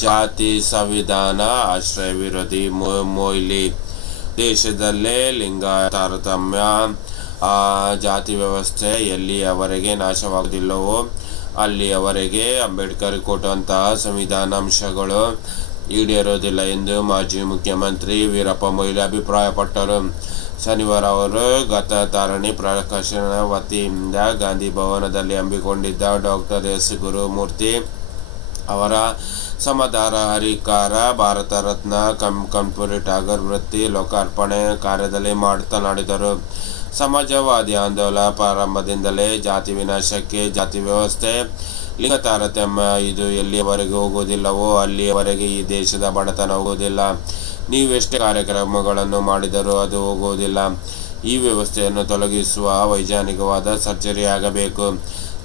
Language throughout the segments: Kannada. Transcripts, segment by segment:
ಜಾತಿ ಸಂವಿಧಾನ, ಆಶ್ರಯ ವಿರೋಧಿ ಮೊಯ್ಲಿ ದೇಶದಲ್ಲೇ ಲಿಂಗ ತಾರತಮ್ಯ ಜಾತಿ ವ್ಯವಸ್ಥೆ ಎಲ್ಲಿಯವರೆಗೆ ನಾಶವಾಗುವುದಿಲ್ಲವೋ ಅಲ್ಲಿಯವರೆಗೆ ಅಂಬೇಡ್ಕರ್ ಕೊಟ್ಟಂತಹ ಸಂವಿಧಾನ ಅಂಶಗಳು ಈಡೇರೋದಿಲ್ಲ ಎಂದು ಮಾಜಿ ಮುಖ್ಯಮಂತ್ರಿ ವೀರಪ್ಪ ಮೊಯ್ಲಿ ಅಭಿಪ್ರಾಯಪಟ್ಟರು. ಶನಿವಾರ ಅವರು ಗತ ತಾರಣಿ ಪ್ರಕಾಶನ ವತಿಯಿಂದ ಗಾಂಧಿ ಭವನದಲ್ಲಿ ಹಮ್ಮಿಕೊಂಡಿದ್ದ ಡಾಕ್ಟರ್ ಎಸ್. ಗುರುಮೂರ್ತಿ ಅವರ ಸಮಧಾರ ಹರಿಕಾರ, ಭಾರತ ರತ್ನ, ಕಂ ಟಾಗರ್ ವೃತ್ತಿ, ಲೋಕಾರ್ಪಣೆ ಕಾರ್ಯದಲ್ಲಿ ಮಾತನಾಡಿದರು. ಸಮಾಜವಾದಿ ಆಂದೋಲನ ಪ್ರಾರಂಭದಿಂದಲೇ ಜಾತಿ ವಿನಾಶಕ್ಕೆ ಜಾತಿ ವ್ಯವಸ್ಥೆ ಲಿಂಗ ತಾರತಮ್ಯ ಇದು ಎಲ್ಲಿಯವರೆಗೆ ಹೋಗುವುದಿಲ್ಲವೋ ಅಲ್ಲಿಯವರೆಗೆ ಈ ದೇಶದ ಬಡತನ ಹೋಗುವುದಿಲ್ಲ. ನೀವೆಷ್ಟೇ ಕಾರ್ಯಕ್ರಮಗಳನ್ನು ಮಾಡಿದರೂ ಅದು ಹೋಗುವುದಿಲ್ಲ. ಈ ವ್ಯವಸ್ಥೆಯನ್ನು ತೊಲಗಿಸುವ ವೈಜ್ಞಾನಿಕವಾದ ಸರ್ಜರಿ ಆಗಬೇಕು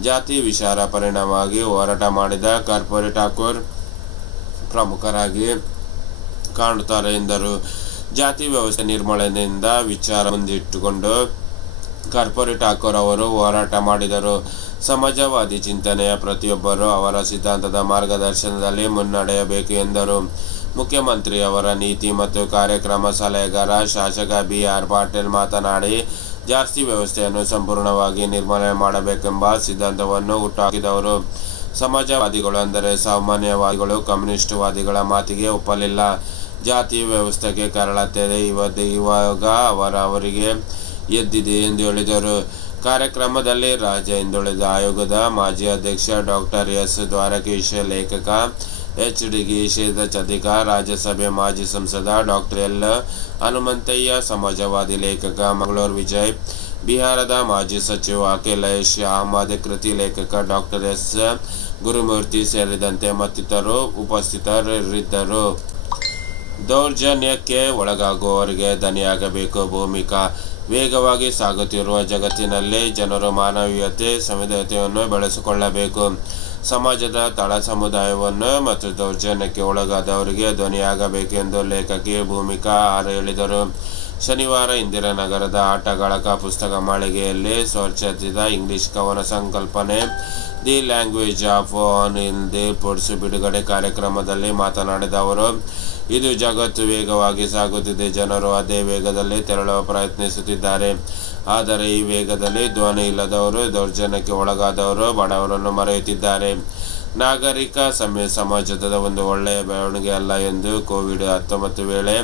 ಜಾತಿ ವಿಚಾರ ಪರಿಣಾಮವಾಗಿ ಹೋರಾಟ ಮಾಡಿದ ಕಾರ್ಪೊರೇಟ್ ಠಾಕೂರ್ ಪ್ರಮುಖರಾಗಿ ಕಾಣುತ್ತಾರೆ ಎಂದರು. ಜಾತಿ ವ್ಯವಸ್ಥೆ ನಿರ್ಮೂಲನೆಯಿಂದ ವಿಚಾರ ಮುಂದಿಟ್ಟುಕೊಂಡು ಕಾರ್ಪೊರೇಟ್ ಠಾಕೂರ್ ಅವರು ಹೋರಾಟ ಮಾಡಿದರು. ಸಮಾಜವಾದಿ ಚಿಂತನೆಯ ಪ್ರತಿಯೊಬ್ಬರು ಅವರ ಸಿದ್ಧಾಂತದ ಮಾರ್ಗದರ್ಶನದಲ್ಲಿ ಮುನ್ನಡೆಯಬೇಕು ಎಂದರು. ಮುಖ್ಯಮಂತ್ರಿ ಅವರ ನೀತಿ ಮತ್ತು ಕಾರ್ಯಕ್ರಮ ಸಲಹೆಗಾರ ಶಾಸಕ ಬಿ. ಆರ್. ಪಾಟೀಲ್ ಮಾತನಾಡಿ, ಜಾಸ್ತಿ ವ್ಯವಸ್ಥೆಯನ್ನು ಸಂಪೂರ್ಣವಾಗಿ ನಿರ್ಮೂಲನೆ ಮಾಡಬೇಕೆಂಬ ಸಿದ್ಧಾಂತವನ್ನು ಹುಟ್ಟುಹಾಕಿದವರು ಸಮಾಜವಾದಿಗಳು ಅಂದರೆ ಸಾಮಾನ್ಯವಾದಿಗಳು, ಕಮ್ಯುನಿಸ್ಟ್ವಾದಿಗಳ ಮಾತಿಗೆ ಒಪ್ಪಲಿಲ್ಲ. ಜಾತಿ ವ್ಯವಸ್ಥೆಗೆ ಕರಳತೆ ಇವತ್ತು ಇವಾಗ ಅವರ ಅವರಿಗೆ ಎದ್ದಿದೆ ಎಂದು ಹೇಳಿದರು. ಕಾರ್ಯಕ್ರಮದಲ್ಲಿ ರಾಜ್ಯ ಹಿಂದುಳಿದ ಆಯೋಗದ ಮಾಜಿ ಅಧ್ಯಕ್ಷ ಡಾಕ್ಟರ್ ಎಸ್. ದ್ವಾರಕೀಶ್, ಲೇಖಕ ಎಚ್. ಡಿ. ಗೀಶೇದ ಚದಿಕ ರಾಜ್ಯಸಭೆ ಮಾಜಿ ಸಂಸದ ಡಾಕ್ಟರ್ ಎಲ್. ಹನುಮಂತಯ್ಯ, ಸಮಾಜವಾದಿ ಲೇಖಕ ಮಂಗಳೂರು ವಿಜಯ್, ಬಿಹಾರದ ಮಾಜಿ ಸಚಿವ ಅಖಿಲೇಶ್ ಅಹಮದ್, ಕೃತಿ ಲೇಖಕ ಡಾಕ್ಟರ್ ಎಸ್. ಗುರುಮೂರ್ತಿ ಸೇರಿದಂತೆ ಮತ್ತಿತರರು ಉಪಸ್ಥಿತರಿದ್ದರು. ದೌರ್ಜನ್ಯಕ್ಕೆ ಒಳಗಾಗುವವರಿಗೆ ದನಿಯಾಗಬೇಕು ಭೂಮಿಕಾ ವೇಗವಾಗಿ ಸಾಗುತ್ತಿರುವ ಜಗತ್ತಿನಲ್ಲಿ ಜನರು ಮಾನವೀಯತೆ ಸಂವಿಧಾನತೆಯನ್ನು ಬೆಳೆಸಿಕೊಳ್ಳಬೇಕು. ಸಮಾಜದ ತಳ ಸಮುದಾಯವನ್ನು ಮತ್ತು ದೌರ್ಜನ್ಯಕ್ಕೆ ಒಳಗಾದವರಿಗೆ ಧ್ವನಿಯಾಗಬೇಕೆಂದು ಲೇಖಕಿ ಭೂಮಿಕಾ ಆರ್ ಹೇಳಿದರು. ಶನಿವಾರ ಇಂದಿರಾನಗರದ ಆಟಗಳಕ ಪುಸ್ತಕ ಮಾಳಿಗೆಯಲ್ಲಿ ಸ್ವರ್ಚಿಸಿದ ಇಂಗ್ಲಿಷ್ ಕವನ ಸಂಕಲ್ಪನೆ. The language of on in the ಬಿಡುಗಡೆ ಕಾರ್ಯಕ್ರಮದಲ್ಲಿ ಮಾತನಾಡಿದ ಅವರು, ಇದು ಜಗತ್ತು ವೇಗವಾಗಿ ಸಾಗುತ್ತಿದೆ. ಜನರು ಅದೇ ವೇಗದಲ್ಲಿ ತೆರಳುವ ಪ್ರಯತ್ನಿಸುತ್ತಿದ್ದಾರೆ. ಆದರೆ ಈ ವೇಗದಲ್ಲಿ ಧ್ವನಿ ಇಲ್ಲದವರು, ದೌರ್ಜನ್ಯಕ್ಕೆ ಒಳಗಾದವರು, ಬಡವರನ್ನು ಮರೆಯುತ್ತಿದ್ದಾರೆ. ನಾಗರಿಕ ಸಮಾಜದ ಒಂದು ಒಳ್ಳೆಯ ಬೆಳವಣಿಗೆ ಅಲ್ಲ ಎಂದು ಕೋವಿಡ್ ಹತ್ತೊಂಬತ್ತು ವೇಳೆ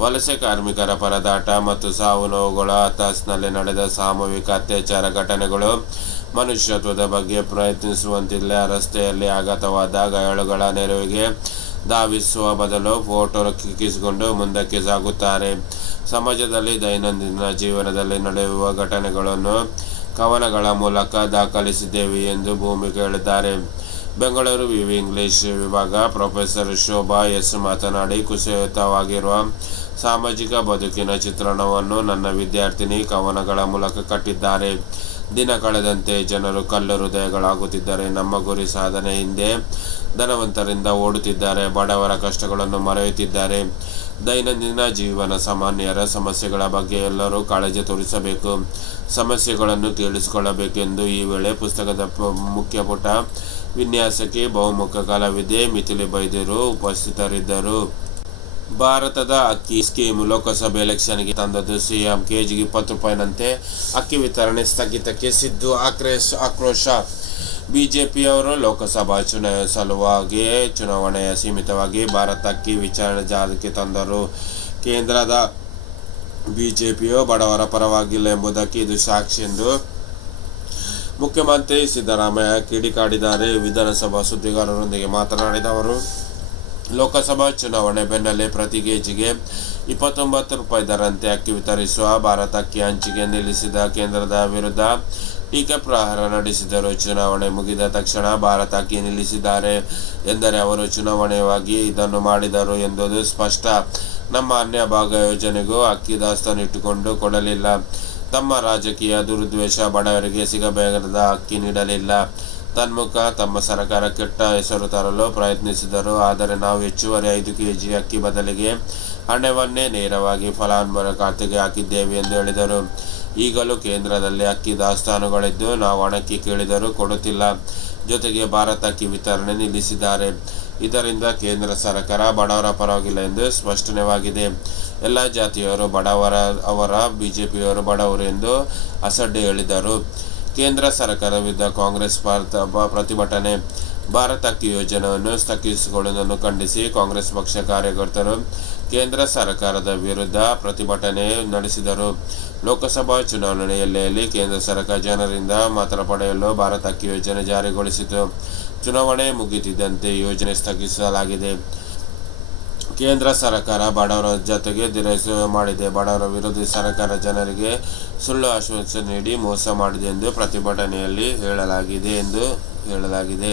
ವಲಸೆ ಕಾರ್ಮಿಕರ ಪರದಾಟ ಮತ್ತು ಸಾವು ನೋವುಗಳ ತಾಸ್ನಲ್ಲಿ ನಡೆದ ಸಾಮೂಹಿಕ ಅತ್ಯಾಚಾರ ಘಟನೆಗಳು ಮನುಷ್ಯತ್ವದ ಬಗ್ಗೆ ಪ್ರಯತ್ನಿಸುವಂತಿಲ್ಲ ರಸ್ತೆಯಲ್ಲಿ ಆಘಾತವಾದ ಗಾಯಾಳುಗಳ ನೆರವಿಗೆ ಧಾವಿಸುವ ಬದಲು ಫೋಟೋ ಕಿಕ್ಕಿಸಿಕೊಂಡು ಮುಂದಕ್ಕೆ ಸಾಗುತ್ತಾರೆ. ಸಮಾಜದಲ್ಲಿ ದೈನಂದಿನ ಜೀವನದಲ್ಲಿ ನಡೆಯುವ ಘಟನೆಗಳನ್ನು ಕವನಗಳ ಮೂಲಕ ದಾಖಲಿಸಿದ್ದೇವೆ ಎಂದು ಭೂಮಿಕೆ ಹೇಳಿದ್ದಾರೆ ಬೆಂಗಳೂರು ವಿವಿ ಇಂಗ್ಲಿಷ್ ವಿಭಾಗ ಪ್ರೊಫೆಸರ್ ಶೋಭಾ ಎಸ್ ಮಾತನಾಡಿ ಕುಸಿಯುತವಾಗಿರುವ ಸಾಮಾಜಿಕ ಬದುಕಿನ ಚಿತ್ರಣವನ್ನು ನನ್ನ ವಿದ್ಯಾರ್ಥಿನಿ ಕವನಗಳ ಮೂಲಕ ಕಟ್ಟಿದ್ದಾರೆ. ದಿನ ಕಳೆದಂತೆ ಜನರು ಕಲ್ಲು ಹೃದಯಗಳಾಗುತ್ತಿದ್ದಾರೆ, ನಮ್ಮ ಗುರಿ ಸಾಧನೆ ಹಿಂದೆ ಧನವಂತರಿಂದ ಓಡುತ್ತಿದ್ದಾರೆ, ಬಡವರ ಕಷ್ಟಗಳನ್ನು ಮರೆಯುತ್ತಿದ್ದಾರೆ. ದೈನಂದಿನ ಜೀವನ ಸಾಮಾನ್ಯರ ಸಮಸ್ಯೆಗಳ ಬಗ್ಗೆ ಎಲ್ಲರೂ ಕಾಳಜಿ ತೋರಿಸಬೇಕು, ಸಮಸ್ಯೆಗಳನ್ನು ಕೇಳಿಸಿಕೊಳ್ಳಬೇಕೆಂದು ಈ ವೇಳೆ ಪುಸ್ತಕದ ಪ- ಮುಖ್ಯ ಪುಟ ವಿನ್ಯಾಸಕಿ ಬಹುಮುಖ ಕಲಾವಿದೆ ಮಿಥಿಲಿ ಬೈದ್ಯರು ಉಪಸ್ಥಿತರಿದ್ದರು. ಭಾರತದ ಅಕ್ಕಿ ಸ್ಕೀಮ್ ಲೋಕಸಭೆ ಎಲೆಕ್ಷನ್ಗೆ ತಂದದ್ದು ಸಿಎಂ. ಕೆಜಿಗೆ ಇಪ್ಪತ್ತು ರೂಪಾಯಿನಂತೆ ಅಕ್ಕಿ ವಿತರಣೆ ಸ್ಥಗಿತಕ್ಕೆ ಸಿದ್ದು ಆಕ್ರೋಶ ಆಕ್ರೋಶ. ಬಿಜೆಪಿಯವರು ಲೋಕಸಭಾ ಚುನಾವಣೆ ಸಲುವಾಗಿ ಚುನಾವಣೆಯ ಸೀಮಿತವಾಗಿ ಭಾರತ ಅಕ್ಕಿ ವಿಚಾರಣೆ ಜಾರಿಗೆ ತಂದರು. ಕೇಂದ್ರದ ಬಿಜೆಪಿಯು ಬಡವರ ಪರವಾಗಿಲ್ಲ ಎಂಬುದಕ್ಕೆ ಇದು ಸಾಕ್ಷಿ ಎಂದು ಮುಖ್ಯಮಂತ್ರಿ ಸಿದ್ದರಾಮಯ್ಯ ಕಿಡಿಕಾಡಿದ್ದಾರೆ ವಿಧಾನಸಭಾ ಸುದ್ದಿಗಾರರೊಂದಿಗೆ ಮಾತನಾಡಿದ ಅವರು, ಲೋಕಸಭಾ ಚುನಾವಣೆ ಬೆನ್ನಲ್ಲೇ ಪ್ರತಿ ಕೆಜಿಗೆ ಇಪ್ಪತ್ತೊಂಬತ್ತು ರೂಪಾಯಿ ದರಂತೆ ಅಕ್ಕಿ ವಿತರಿಸುವ ಭಾರತ ಅಕ್ಕಿ ಹಂಚಿಕೆ ನಿಲ್ಲಿಸಿದ ಕೇಂದ್ರದ ವಿರುದ್ಧ ಟೀಕೆ ಪ್ರಹಾರ ನಡೆಸಿದರು. ಚುನಾವಣೆ ಮುಗಿದ ತಕ್ಷಣ ಭಾರತ ಅಕ್ಕಿ ನಿಲ್ಲಿಸಿದ್ದಾರೆ ಎಂದರೆ ಅವರು ಚುನಾವಣೆಯಾಗಿ ಇದನ್ನು ಮಾಡಿದರು ಎಂಬುದು ಸ್ಪಷ್ಟ. ನಮ್ಮ ಅನ್ಯ ಭಾಗ ಯೋಜನೆಗೂ ಅಕ್ಕಿ ದಾಸ್ತಾನು ಇಟ್ಟುಕೊಂಡು ಕೊಡಲಿಲ್ಲ. ತಮ್ಮ ರಾಜಕೀಯ ದುರುದ್ವೇಷ ಬಡವರಿಗೆ ಸಿಗಬೇಕಾದ ಅಕ್ಕಿ ನೀಡಲಿಲ್ಲ. ತನ್ಮುಖ ತಮ್ಮ ಸರ್ಕಾರ ಕೆಟ್ಟ ಹೆಸರು ತರಲು ಪ್ರಯತ್ನಿಸಿದರು. ಆದರೆ ನಾವು ಹೆಚ್ಚುವರಿ ಐದು ಕೆಜಿ ಅಕ್ಕಿ ಬದಲಿಗೆ ಹಣವನ್ನೇ ನೇರವಾಗಿ ಫಲಾನುಭವಿ ಖಾತೆಗೆ ಹಾಕಿದ್ದೇವೆ ಎಂದು ಹೇಳಿದರು. ಈಗಲೂ ಕೇಂದ್ರದಲ್ಲಿ ಅಕ್ಕಿ ದಾಸ್ತಾನುಗಳಿದ್ದು ನಾವು ಹಣಕ್ಕೆ ಕೇಳಿದರೂ ಕೊಡುತ್ತಿಲ್ಲ. ಜೊತೆಗೆ ಭಾರತ ಅಕ್ಕಿ ವಿತರಣೆ ನಿಲ್ಲಿಸಿದ್ದಾರೆ. ಇದರಿಂದ ಕೇಂದ್ರ ಸರ್ಕಾರ ಬಡವರ ಪರವಾಗಿಲ್ಲ ಎಂದು ಸ್ಪಷ್ಟನೆವಾಗಿದೆ. ಎಲ್ಲ ಜಾತಿಯವರು, ಬಡವರ, ಅವರ, ಬಿಜೆಪಿಯವರು, ಬಡವರು ಎಂದು ಅಸಡ್ಡೆ ಹೇಳಿದರು. ಕೇಂದ್ರ ಸರ್ಕಾರ ವಿರುದ್ಧ ಕಾಂಗ್ರೆಸ್ ಭಾರತ ಪ್ರತಿಭಟನೆ. ಭಾರತ ಅಕ್ಕಿ ಯೋಜನೆಯನ್ನು ಸ್ಥಗಿಸಿಕೊಳ್ಳುವುದನ್ನು ಖಂಡಿಸಿ ಕಾಂಗ್ರೆಸ್ ಪಕ್ಷ ಕಾರ್ಯಕರ್ತರು ಕೇಂದ್ರ ಸರ್ಕಾರದ ವಿರುದ್ಧ ಪ್ರತಿಭಟನೆ ನಡೆಸಿದರು. ಲೋಕಸಭಾ ಚುನಾವಣೆ ಹಿನ್ನೆಲೆಯಲ್ಲಿ ಕೇಂದ್ರ ಸರ್ಕಾರ ಜನರಿಂದ ಮಾತ್ರ ಪಡೆಯಲು ಭಾರತ ಅಕ್ಕಿ ಯೋಜನೆ ಜಾರಿಗೊಳಿಸಿತು. ಚುನಾವಣೆ ಮುಗಿದಿದ್ದಂತೆ ಯೋಜನೆ ಸ್ಥಗಿಸಲಾಗಿದೆ ಕೇಂದ್ರ ಸರ್ಕಾರ ಬಡವರ ಜೊತೆಗೆ ದುರಸ್ತಿ ಮಾಡಿದೆ. ಬಡವರ ವಿರೋಧಿ ಸರ್ಕಾರ ಜನರಿಗೆ ಸುಳ್ಳು ಆಶ್ವಾಸನೆ ನೀಡಿ ಮೋಸ ಮಾಡಿದೆ ಎಂದು ಪ್ರತಿಭಟನೆಯಲ್ಲಿ ಹೇಳಲಾಗಿದೆ ಎಂದು ಹೇಳಲಾಗಿದೆ.